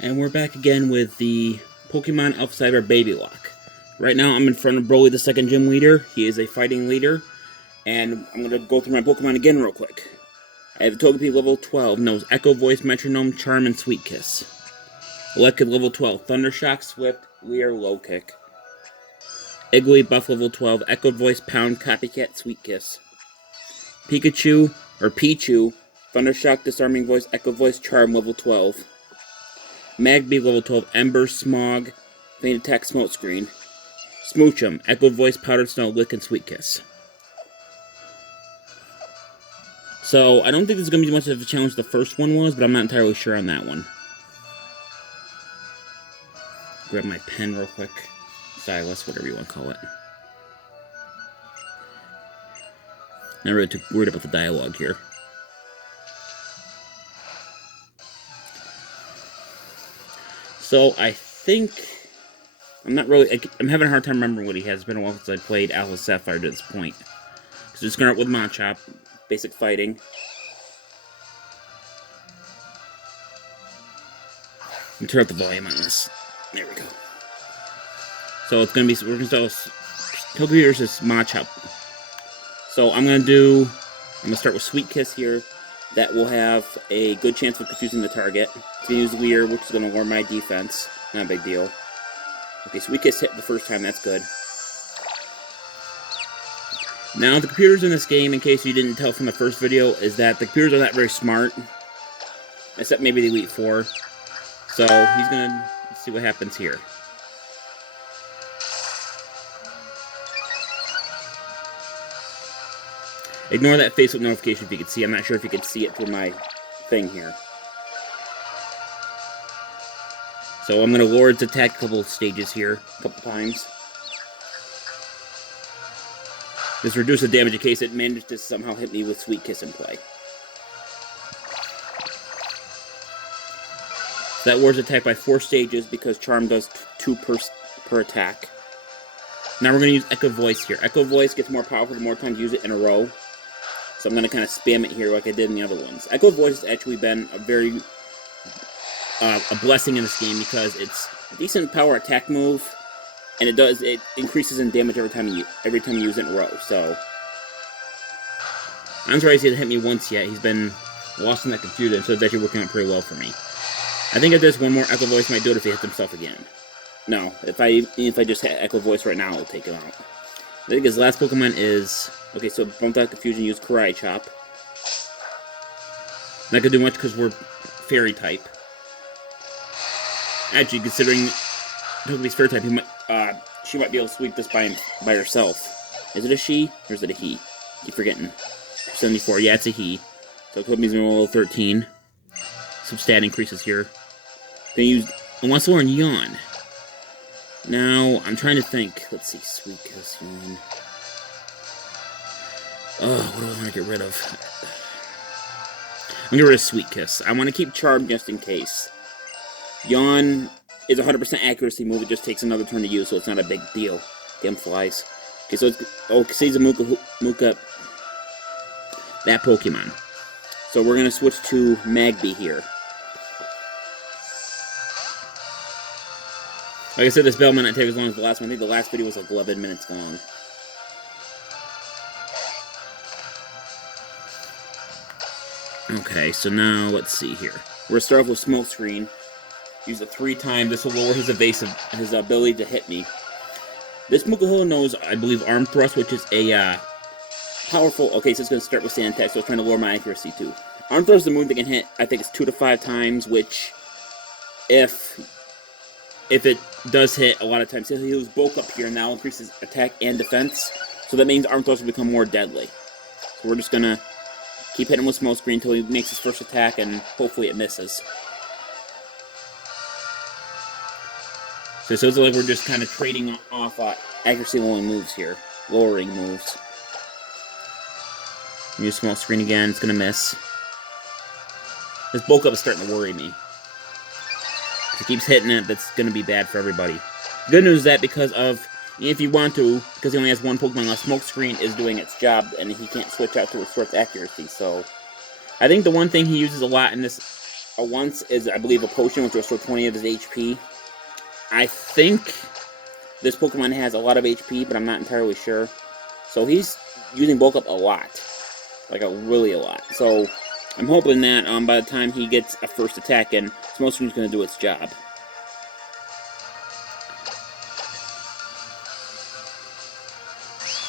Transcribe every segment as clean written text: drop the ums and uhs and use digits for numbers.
And we're back again with the Pokemon Alpha Cyber BabyLocke. Right now I'm in front of Brawly, the second gym leader. He is a fighting leader. And I'm going to go through my Pokemon again real quick. I have Togepi level 12, knows Echo Voice, Metronome, Charm, and Sweet Kiss. Electric level 12, Thundershock, Swift, Leer, Low Kick. Igglybuff level 12, Echo Voice, Pound, Copycat, Sweet Kiss. Pichu, Thundershock, Disarming Voice, Echo Voice, Charm level 12. Magby level 12, Ember, Smog, Faint Attack, Smoke Screen. Smoochum, Echo Voice, Powdered Snow, Lick, and Sweet Kiss. So, I don't think this is going to be much of a challenge the first one was, but I'm not entirely sure on that one. Grab my pen real quick. Stylus, whatever you want to call it. Not really too worried about the dialogue here. So, I think... I'm having a hard time remembering what he has. It's been a while since I played Alpha Sapphire to this point. So, just going to start with Machop. Basic fighting. Let me turn up the volume on this. There we go. So, it's going to be... We're going to start with Togepi versus Machop. So, I'm going to start with Sweet Kiss here. That will have a good chance of confusing the target. I'm going to use Leer, which is going to lower my defense. Not a big deal. Okay, Sweet Kiss hit the first time, that's good. Now, the computers in this game, in case you didn't tell from the first video, is that the computers are not very smart. Except maybe the Elite Four. So, he's going to see what happens here. Ignore that Facebook notification if you can see. I'm not sure if you can see it through my thing here. So I'm going to lower its attack a couple stages here, a couple times. Just reduce the damage in case it managed to somehow hit me with Sweet Kiss in play. So that lowers attack by 4 stages because Charm does 2 per attack. Now we're going to use Echo Voice here. Echo Voice gets more powerful the more times you use it in a row. So I'm going to kind of spam it here like I did in the other ones. Echo Voice has actually been a very... a blessing in this game because it's a decent power attack move, and it increases in damage every time you use it in a row. So I'm surprised he hasn't hit me once yet. He's been lost in that computer, so it's actually working out pretty well for me. I think if there's one more, Echo Voice might do it if he hits himself again. No, if I just hit Echo Voice right now, it'll take him out. I think his last Pokemon is okay. So Bump Out Confusion, use Karate Chop. Not gonna do much because we're Fairy type. Actually, considering Togepi's Fairy type, she might be able to sweep this by herself. Is it a she, or is it a he? Keep forgetting. 74, yeah, it's a he. So Togepi's level 13. Some stat increases here. Gonna use... I want to learn Yawn. Now, I'm trying to think. Let's see, Sweet Kiss, Yawn. Oh, what do I want to get rid of? I'm gonna get rid of Sweet Kiss. I want to keep Charm just in case. Yawn is a 100% accuracy move. It just takes another turn to use, so it's not a big deal. Damn flies. Okay, so it's... Oh, Muka... That Pokemon. So we're going to switch to Magby here. Like I said, this battle might not take as long as the last one. I think the last video was like 11 minutes long. Okay, so now let's see here. We're going to start off with Smoke Screen. Use it 3 times. This will lower his ability to hit me. This Mukaholo knows, I believe, Arm Thrust, which is a powerful... Okay, so it's going to start with Sand Attack, so it's trying to lower my accuracy too. Arm Thrust is a move that can hit, I think it's 2 to 5 times, which, if it does hit a lot of times, he'll use Bulk Up here, and now increases attack and defense, so that means Arm Thrust will become more deadly. So we're just going to keep hitting with Smoke Screen until he makes his first attack, and hopefully it misses. So it sounds like we're just kind of trading off accuracy-lowering moves here. Lowering moves. Use Smoke Screen again. It's going to miss. This Bulk Up is starting to worry me. If he keeps hitting it, that's going to be bad for everybody. Good news is that because of... If you want to, because he only has one Pokemon left, Smoke Screen is doing its job, and he can't switch out to restore its accuracy, so... I think the one thing he uses a lot in this once is, I believe, a potion which will restore 20 of his HP. I think this Pokemon has a lot of HP, but I'm not entirely sure. So he's using bulk up a lot. Like, really a lot. So I'm hoping that by the time he gets a first attack in, Smoke Screen's going to do its job.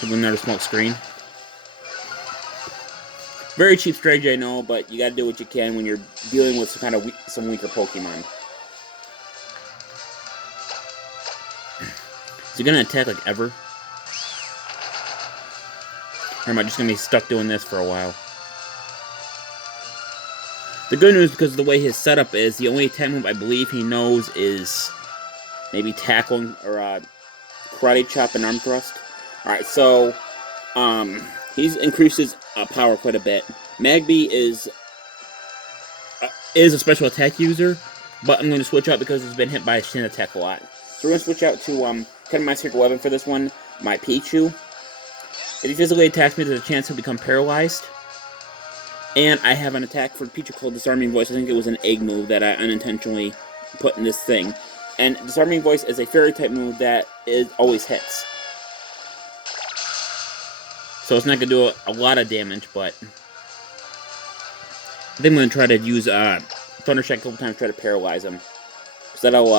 Give him another Smoke Screen. Very cheap strategy, I know, but you gotta do what you can when you're dealing with some weaker Pokemon. Is he gonna attack like ever? Or am I just gonna be stuck doing this for a while? The good news, because of the way his setup is, the only attack move I believe he knows is maybe tackling or karate chop and arm thrust. Alright, so he's increased his power quite a bit. Magby is a special attack user, but I'm going to switch out because he's been hit by a Shin attack a lot. So we're going to switch out to kind of my secret weapon for this one, my Pichu. If he physically attacks me, there's a chance he'll become paralyzed. And I have an attack for Pichu called Disarming Voice. I think it was an egg move that I unintentionally put in this thing. And Disarming Voice is a fairy type move that always hits. So it's not going to do a lot of damage, but I think I'm going to try to use Thunder Shock a couple times, try to paralyze him. So that'll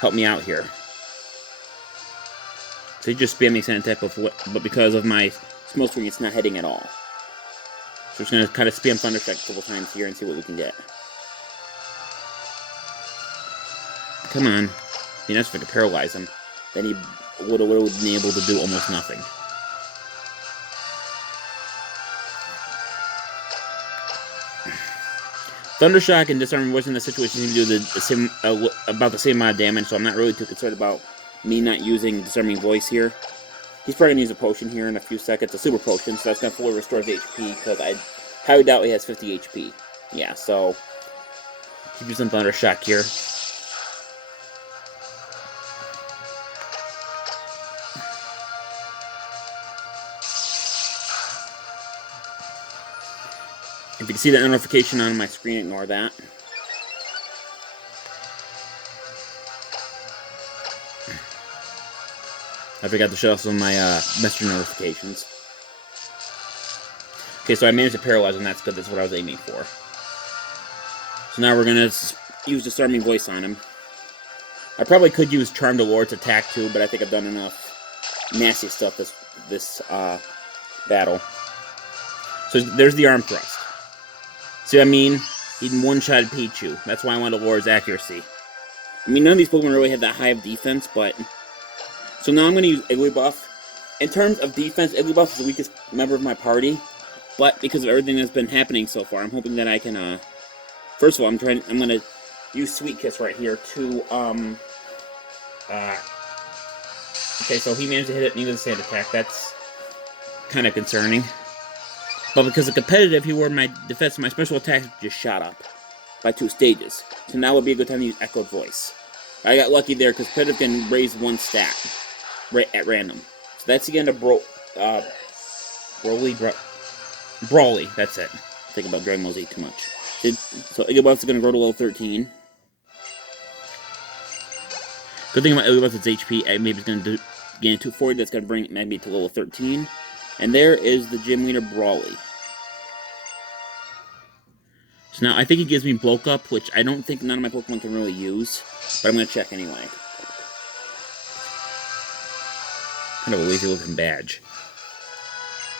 help me out here. So he's just spamming Sand attack, but because of my Smoke Screen, it's not hitting at all. So we're just going to kind of spam Thunder Shock a couple times here and see what we can get. Come on. You know, if I could paralyze him, then he would have been able to do almost nothing. Thunder Shock and Disarming Voice in this situation seem to do about the same amount of damage, so I'm not really too concerned about me not using Disarming Voice here. He's probably going to use a potion here in a few seconds, a super potion, so that's going to fully restore his HP, because I highly doubt he has 50 HP. Yeah, so keep using Thunder Shock here. If you can see that notification on my screen, ignore that. I forgot to shut off some of my messenger notifications. Okay, so I managed to paralyze him. That's good. That's what I was aiming for. So now we're going to use Disarming Voice on him. I probably could use Charmed Lord's attack too, but I think I've done enough nasty stuff this battle. So there's the arm thrust. See what I mean? He one-shotted Pichu. That's why I wanted to lower his accuracy. I mean, none of these Pokemon really have that high of defense, but... So now I'm going to use Igglybuff. In terms of defense, Igglybuff is the weakest member of my party. But because of everything that's been happening so far, I'm hoping that I can, First of all, I'm going to use Sweet Kiss right here to, Okay, so he managed to hit it with a Sand attack. That's kind of concerning. But because of competitive, he wore my defense, my special attack just shot up by 2 stages. So now would be a good time to use Echoed Voice. I got lucky there because competitive can raise 1 stat at random. So that's the end of Brawly. That's it. Think about Dragon Ball Z too much. So Igglybuff is going to grow to level 13. Good thing about Igglybuff is HP. Maybe it's going to gain a 240. That's going to bring Magby to level 13. And there is the gym leader, Brawly. So now, I think he gives me Bulk Up, which I don't think none of my Pokemon can really use. But I'm going to check anyway. Kind of a lazy-looking badge.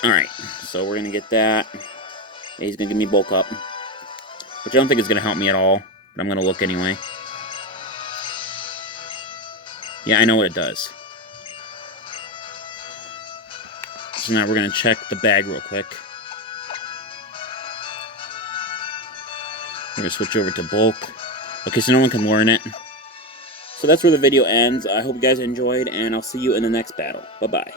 Alright, so we're going to get that. Yeah, he's going to give me Bulk Up. Which I don't think is going to help me at all. But I'm going to look anyway. Yeah, I know what it does. So now we're going to check the bag real quick. We're going to switch over to Bulk. Okay, so no one can learn it. So that's where the video ends. I hope you guys enjoyed, and I'll see you in the next battle. Bye-bye.